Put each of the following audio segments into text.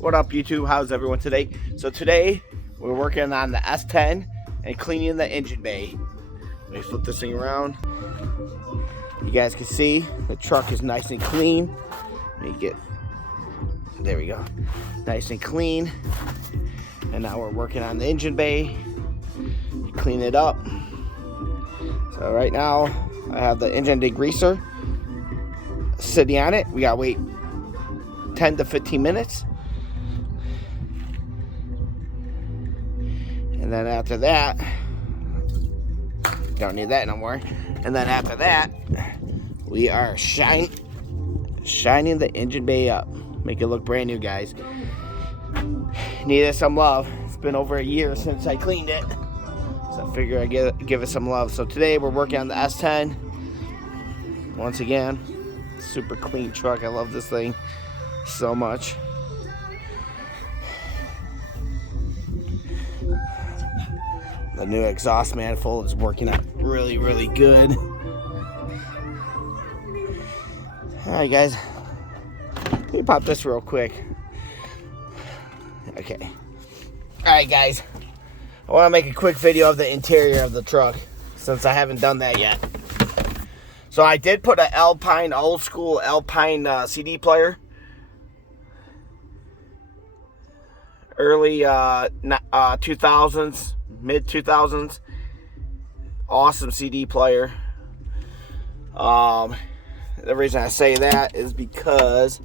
What up, YouTube? How's everyone today? So today we're working on the S10 and cleaning the engine bay. Let me flip this thing around. You guys can see the truck is nice and clean. There we go. Nice and clean. And now we're working on the engine bay. Clean it up. So right now I have the engine degreaser sitting on it. We gotta wait 10 to 15 minutes. And then after that, don't need that no more. And then after that, we are shining the engine bay up. Make it look brand new, guys. Needed some love. It's been over a year since I cleaned it. So I figure I'd give it some love. So today we're working on the S10. Once again, super clean truck. I love this thing so much. The new exhaust manifold is working out really, really good. Alright, guys. Let me pop this real quick. Okay. Alright, guys. I want to make a quick video of the interior of the truck since I haven't done that yet. So I did put an Alpine, old school Alpine CD player. Early 2000s, mid 2000s. Awesome CD player. The reason I say that is because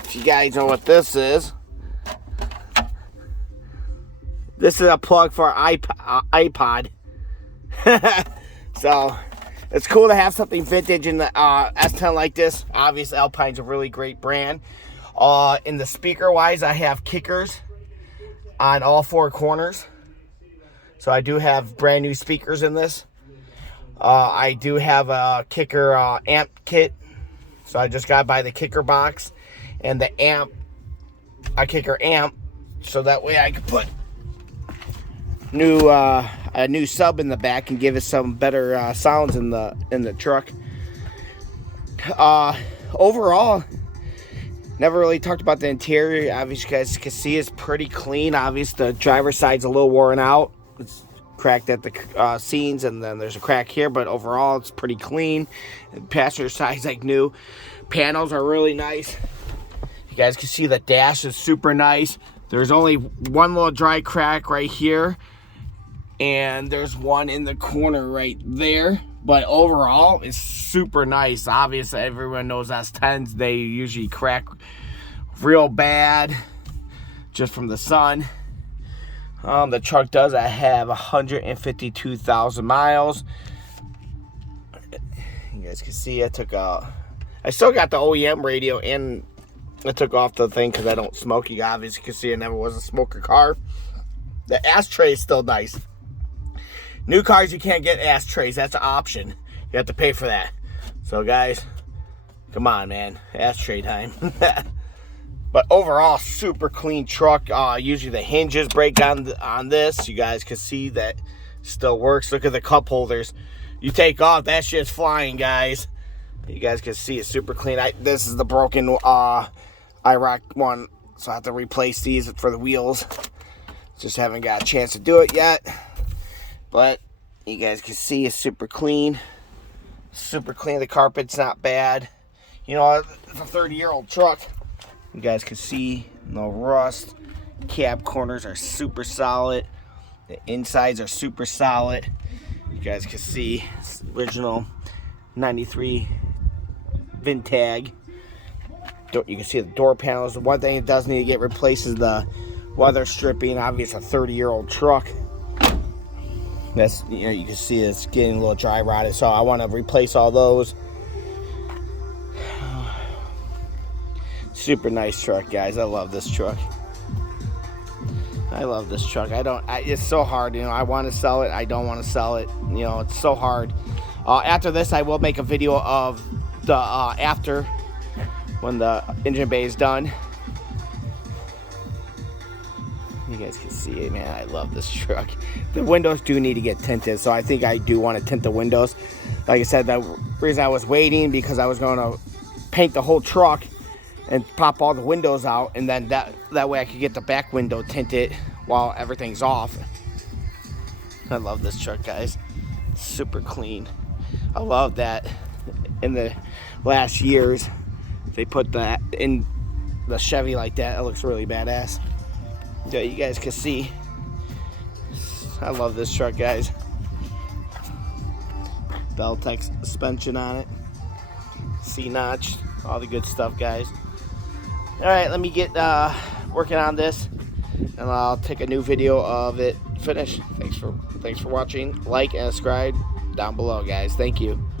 if you guys know what this is a plug for iPod. So it's cool to have something vintage in the S10 like this. Obviously, Alpine's a really great brand. In the speaker wise, I have kickers on all four corners. So I do have brand new speakers in this. I do have a kicker amp kit. So I just got to buy the kicker box and the amp, a kicker amp, so that way I can put a new sub in the back and give it some better sounds in the truck. Overall, never really talked about the interior. Obviously, you guys can see it's pretty clean. Obviously, the driver's side's a little worn out. It's cracked at the seams, and then there's a crack here, but overall, it's pretty clean. The passenger side's like new. Panels are really nice. You guys can see the dash is super nice. There's only one little dry crack right here, and there's one in the corner right there. But overall, it's super nice. Obviously, everyone knows S10s, they usually crack real bad just from the sun. The truck does have 152,000 miles. You guys can see I still got the OEM radio, and I took off the thing because I don't smoke. You obviously can see I never was a smoker car. The ashtray is still nice. New cars, you can't get ashtrays. That's an option. You have to pay for that. So, guys, come on, man. Ashtray time. But overall, super clean truck. Usually the hinges break on this. You guys can see that still works. Look at the cup holders. You take off, that shit's flying, guys. You guys can see it's super clean. This is the broken IROC one, so I have to replace these for the wheels. Just haven't got a chance to do it yet. But you guys can see it's super clean. Super clean. The carpet's not bad. You know, it's a 30-year-old truck. You guys can see no rust. Cab corners are super solid. The insides are super solid. You guys can see it's original 93 VIN tag. You can see the door panels. The one thing it does need to get replaced is the weather stripping. Obviously, a 30-year-old truck. That's, you know, you can see it's getting a little dry rotted, so I want to replace all those. Super nice truck, guys. I love this truck. I love this truck. It's so hard, you know. I want to sell it. I don't want to sell it. You know, it's so hard. After this, I will make a video of the after when the engine bay is done. You guys can see it, man. I love this truck. The windows do need to get tinted, so I think I do want to tint the windows. Like I said, the reason I was waiting because I was going to paint the whole truck and pop all the windows out, and then that way I could get the back window tinted while everything's off. I love this truck, guys. Super clean. I love that in the last years they put that in the Chevy like that. It looks really badass. Yeah, you guys can see. I love this truck, guys. Beltex suspension on it. C-notch. All the good stuff, guys. Alright, let me get working on this, and I'll take a new video of it finished. Thanks for watching. Like and subscribe down below, guys. Thank you.